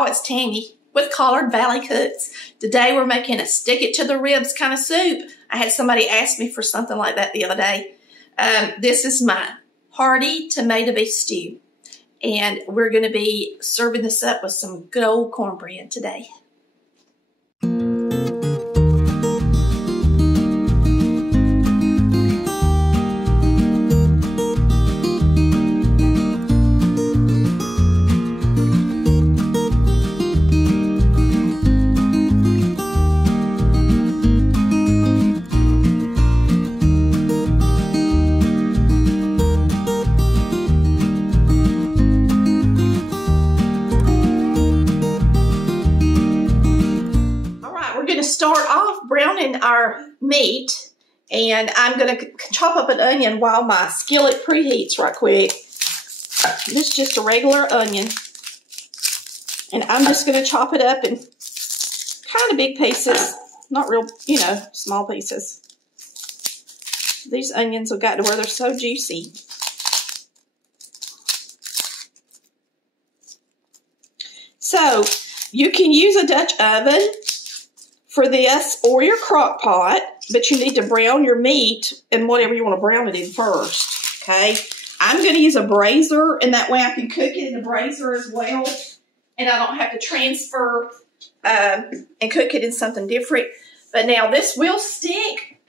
y'all, it's Tammy with Collard Valley Cooks. Today we're making a stick it to the ribs kind of soup. I had somebody ask me for something like that the other day. This is my hearty tomato beef stew. And we're going to be serving this up with some good old cornbread today. Start off browning our meat, and I'm going to chop up an onion while my skillet preheats right quick. This is just a regular onion, and I'm just going to chop it up in kind of big pieces, not real, small pieces. These onions have got to where they're so juicy. So you can use a Dutch oven for this, or your crock pot, but you need to brown your meat in whatever you want to brown it in first, okay? I'm going to use a brazier, and that way I can cook it in the brazier as well, and I don't have to transfer and cook it in something different. But now this will stick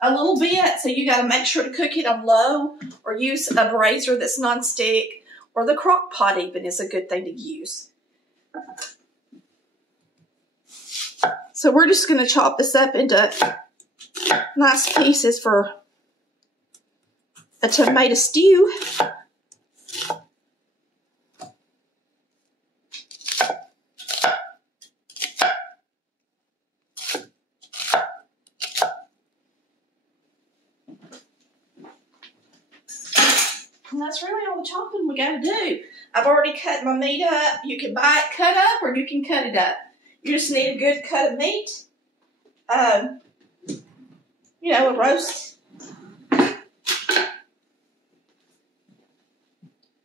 a little bit, so you got to make sure to cook it on low, or use a brazier that's non-stick, or the crock pot even is a good thing to use. So we're just going to chop this up into nice pieces for a tomato stew. And that's really all the chopping we got to do. I've already cut my meat up. You can buy it cut up, or you can cut it up. You just need a good cut of meat, a roast.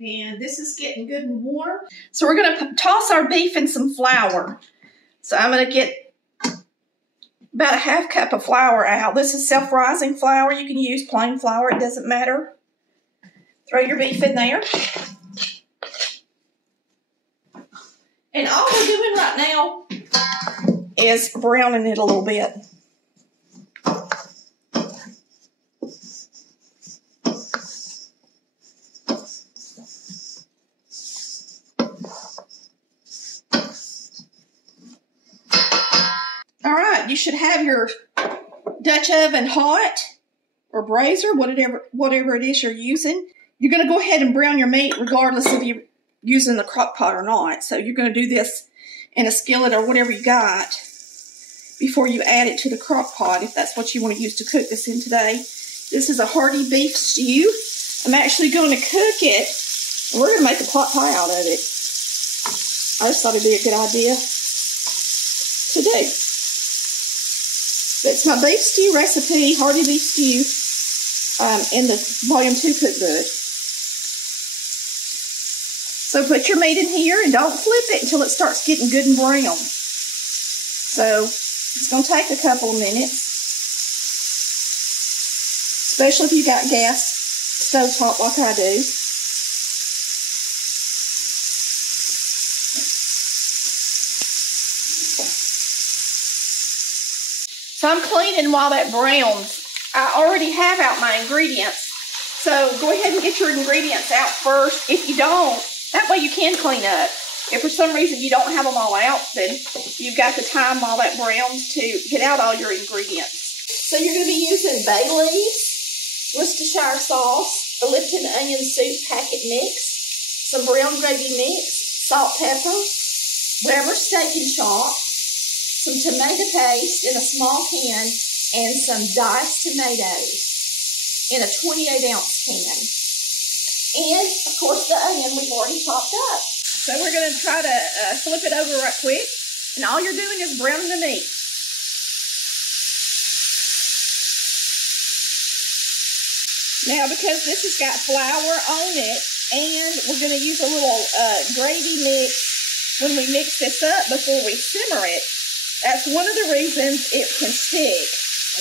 And this is getting good and warm. So we're going to toss our beef in some flour. So I'm going to get about a half cup of flour out. This is self-rising flour. You can use plain flour. It doesn't matter. Throw your beef in there. And all we're doing right now is browning it a little bit. All right, you should have your Dutch oven hot, or brazier, whatever it is you're using. You're going to go ahead and brown your meat regardless if you're using the crock pot or not. So you're going to do this in a skillet or whatever you got before you add it to the crock pot, if that's what you want to use to cook this in today. This is a hearty beef stew. I'm actually going to cook it, and we're going to make a pot pie out of it. I just thought it'd be a good idea to do. It's my beef stew recipe, hearty beef stew, in the Volume 2 cookbook. So put your meat in here and don't flip it until it starts getting good and brown. So it's going to take a couple of minutes, especially if you got gas stovetop like I do. So I'm cleaning while that browns. I already have out my ingredients. So go ahead and get your ingredients out first. If you don't, that way you can clean up. If for some reason you don't have them all out, then you've got the time while that browns to get out all your ingredients. So you're going to be using bay leaves, Worcestershire sauce, a Lipton onion soup packet mix, some brown gravy mix, salt, pepper, Weber steak and chop, some tomato paste in a small can, and some diced tomatoes in a 28-ounce can. And, of course, the onion we've already chopped up. So we're going to try to flip it over right quick. And all you're doing is browning the meat. Now, because this has got flour on it, and we're going to use a little gravy mix when we mix this up before we simmer it. That's one of the reasons it can stick,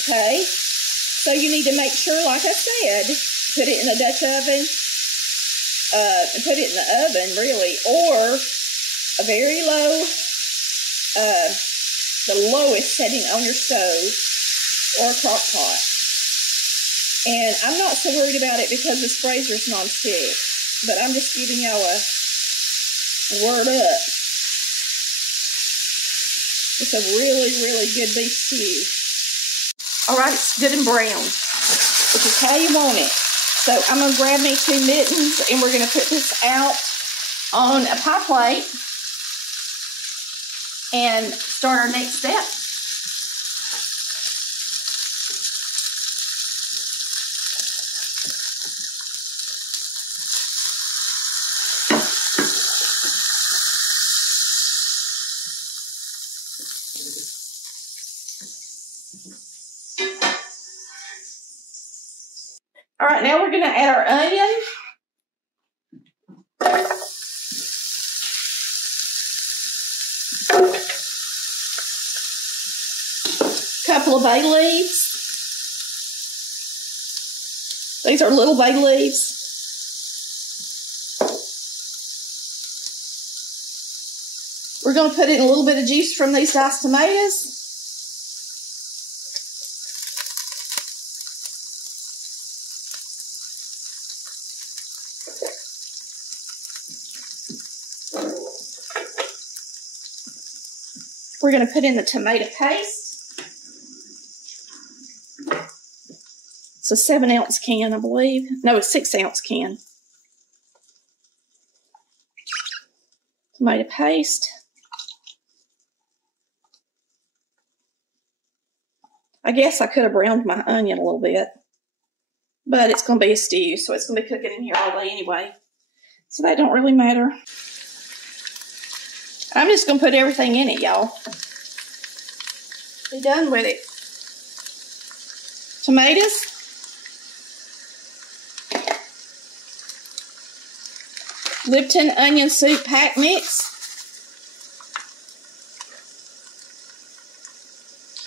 okay? So you need to make sure, like I said, put it in a Dutch oven, and put it in the oven, really, or a very low, the lowest setting on your stove, or a crock pot. And I'm not so worried about it because this brazzer's non-stick, but I'm just giving y'all a word up. It's a really, really good beef stew. All right, it's good and brown, which is how you want it. So I'm going to grab me 2 mittens, and we're going to put this out on a pie plate and start our next step. All right, now we're going to add our onion. Couple of bay leaves. These are little bay leaves. We're going to put in a little bit of juice from these diced tomatoes. We're going to put in the tomato paste. It's a 7-ounce can, I believe. No, a 6-ounce can. Tomato paste. I guess I could have browned my onion a little bit, but it's going to be a stew, so it's going to be cooking in here all day anyway. So that don't really matter. I'm just going to put everything in it, y'all. Be done with it. Tomatoes. Lipton onion soup pack mix.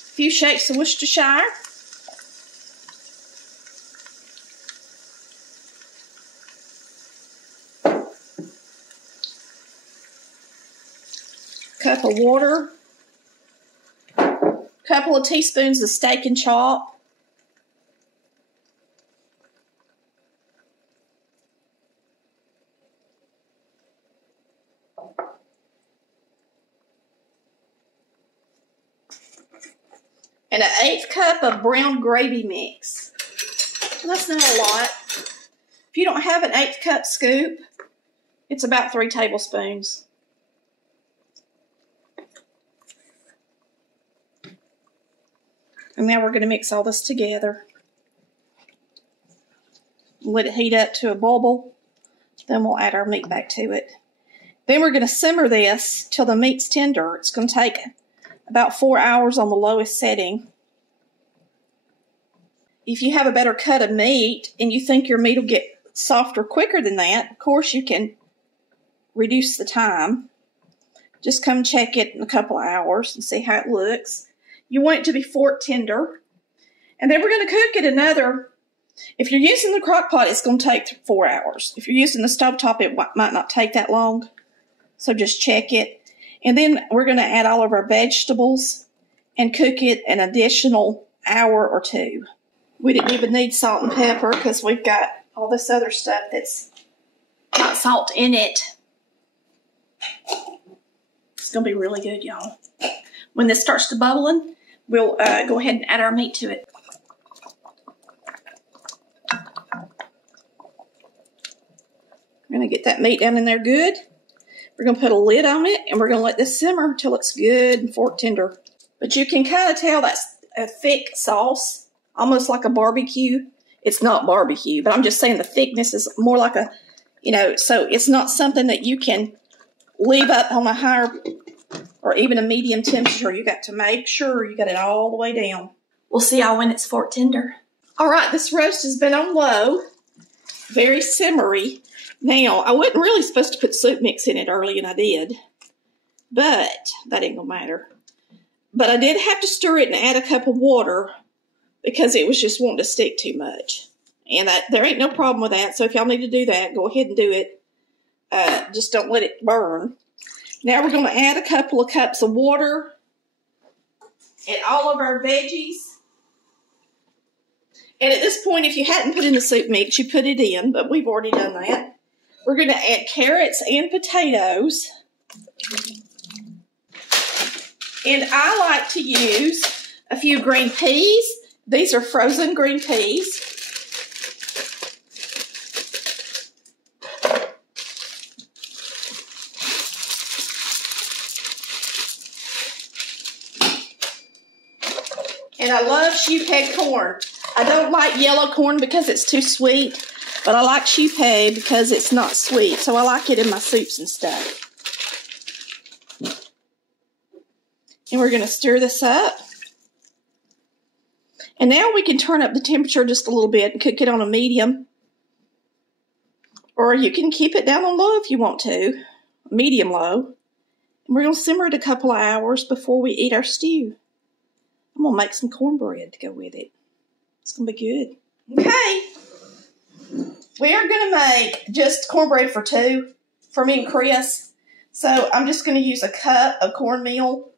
A few shakes of Worcestershire. Cup of water. Couple of teaspoons of steak and chop. And an 1/8 cup of brown gravy mix. That's not a lot. If you don't have an 1/8 cup scoop, it's about 3 tablespoons. And now we're going to mix all this together. Let it heat up to a bubble. Then we'll add our meat back to it. Then we're going to simmer this till the meat's tender. It's going to take about 4 hours on the lowest setting. If you have a better cut of meat and you think your meat will get softer quicker than that, of course you can reduce the time. Just come check it in a couple of hours and see how it looks. You want it to be fork tender. And then we're going to cook it another. If you're using the crock pot, it's going to take 4 hours. If you're using the stovetop, it might not take that long. So just check it. And then we're going to add all of our vegetables and cook it an additional hour or 2. We didn't even need salt and pepper because we've got all this other stuff that's got salt in it. It's going to be really good, y'all. When this starts to bubbling, we'll go ahead and add our meat to it. We're going to get that meat down in there good. We're going to put a lid on it, and we're going to let this simmer until it's good and fork tender. But you can kind of tell that's a thick sauce, almost like a barbecue. It's not barbecue, but I'm just saying the thickness is more like a, so it's not something that you can leave up on a higher or even a medium temperature. You got to make sure you got it all the way down. We'll see y'all when it's fork tender. All right, this roast has been on low, very simmery. Now, I wasn't really supposed to put soup mix in it early, and I did. but that ain't gonna matter. But I did have to stir it and add a cup of water because it was just wanting to stick too much. And there ain't no problem with that. So if y'all need to do that, go ahead and do it. Just don't let it burn. Now we're going to add a couple of cups of water and all of our veggies. And at this point, if you hadn't put in the soup mix, you put it in, but we've already done that. We're going to add carrots and potatoes. And I like to use a few green peas. These are frozen green peas. And I love sheephead corn. I don't like yellow corn because it's too sweet, but I like sheephead because it's not sweet, so I like it in my soups and stuff. And we're going to stir this up. And now we can turn up the temperature just a little bit and cook it on a medium. Or you can keep it down on low if you want to, medium low. And we're going to simmer it a couple of hours before we eat our stew. I'm going to make some cornbread to go with it. It's going to be good. Okay. We are going to make just cornbread for two, for me and Chris. So I'm just going to use a cup of cornmeal.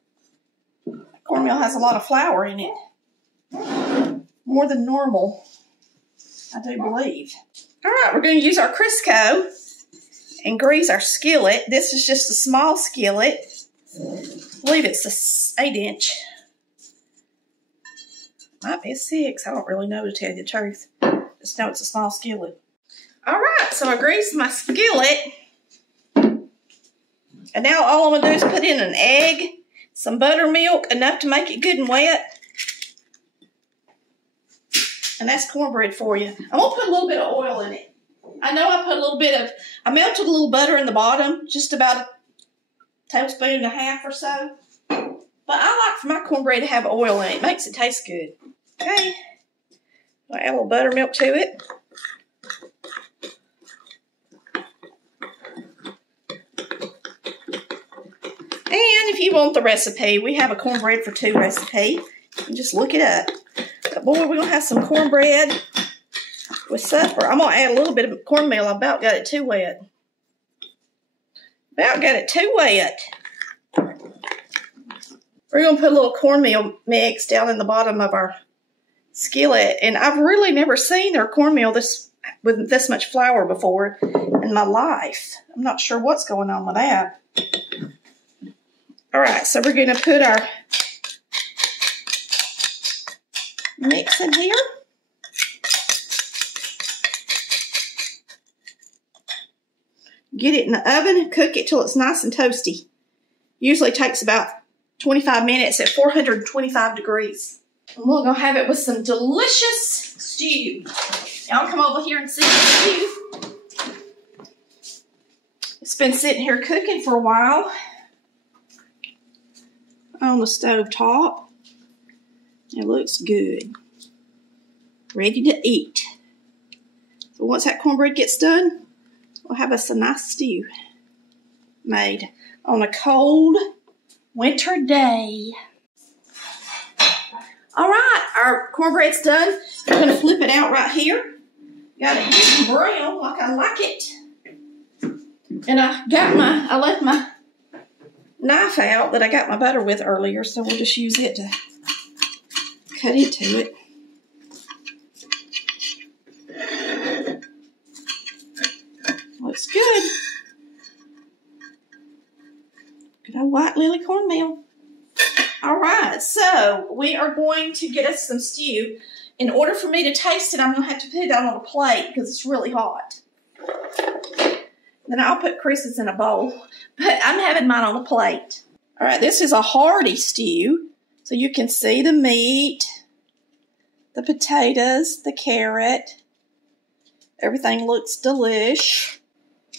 Cornmeal has a lot of flour in it. More than normal, I do believe. All right, we're going to use our Crisco and grease our skillet. This is just a small skillet. I believe it's an 8-inch. Might be a 6. I don't really know, to tell you the truth. Just know it's a small skillet. All right, so I greased my skillet. And now all I'm going to do is put in an egg, some buttermilk, enough to make it good and wet. And that's cornbread for you. I'm going to put a little bit of oil in it. I know I put a little bit of, I melted a little butter in the bottom, just about a tablespoon and a half or so. But I like for my cornbread to have oil in it. It makes it taste good. Okay. I'll add a little buttermilk to it. And if you want the recipe, we have a cornbread for two recipe. You can just look it up. But boy, we're going to have some cornbread with supper. I'm going to add a little bit of cornmeal. I about got it too wet. About got it too wet. We're going to put a little cornmeal mix down in the bottom of our skillet. And I've really never seen our cornmeal with this much flour before in my life. I'm not sure what's going on with that. All right, so we're going to put our mix in here. Get it in the oven and cook it till it's nice and toasty. Usually takes about 25 minutes at 425 degrees. And we're going to have it with some delicious stew. Y'all come over here and see the stew. It's been sitting here cooking for a while on the stove top. It looks good. Ready to eat. So once that cornbread gets done, we'll have us a nice stew made on a cold winter day. All right, our cornbread's done. We're going to flip it out right here. Got it getting brown like I like it. And I left my knife out that I got my butter with earlier, so we'll just use it to cut into it. Looks good. Good old white lily cornmeal. All right, so we are going to get us some stew. In order for me to taste it, I'm going to have to put it on a plate because it's really hot. Then I'll put Chris's in a bowl, but I'm having mine on a plate. All right, this is a hearty stew. So you can see the meat, the potatoes, the carrot. Everything looks delish.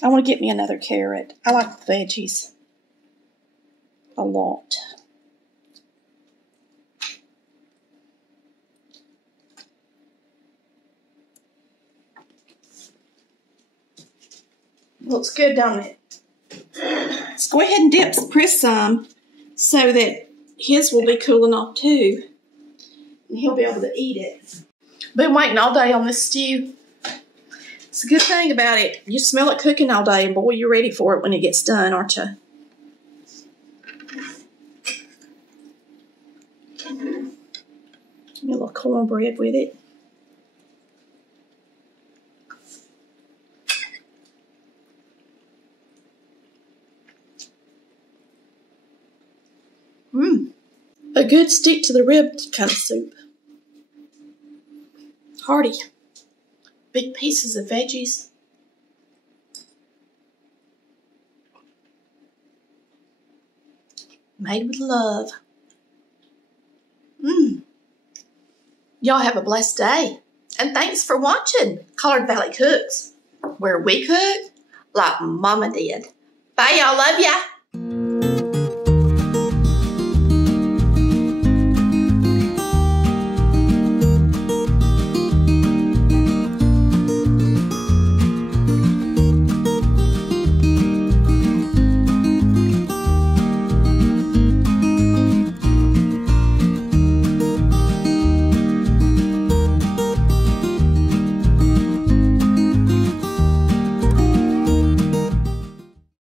I want to get me another carrot. I like the veggies a lot. Looks good, don't it? It's Go ahead and dip Chris some so that his will be cooling off too. And he'll be able to eat it. Been waiting all day on this stew. It's a good thing about it. You smell it cooking all day, and boy, you're ready for it when it gets done, aren't you? Give me a little cornbread with it. A good stick to the rib kind of soup. Hearty. Big pieces of veggies. Made with love. Y'all have a blessed day. And thanks for watching Collard Valley Cooks, where we cook like Mama did. Bye, y'all. Love ya.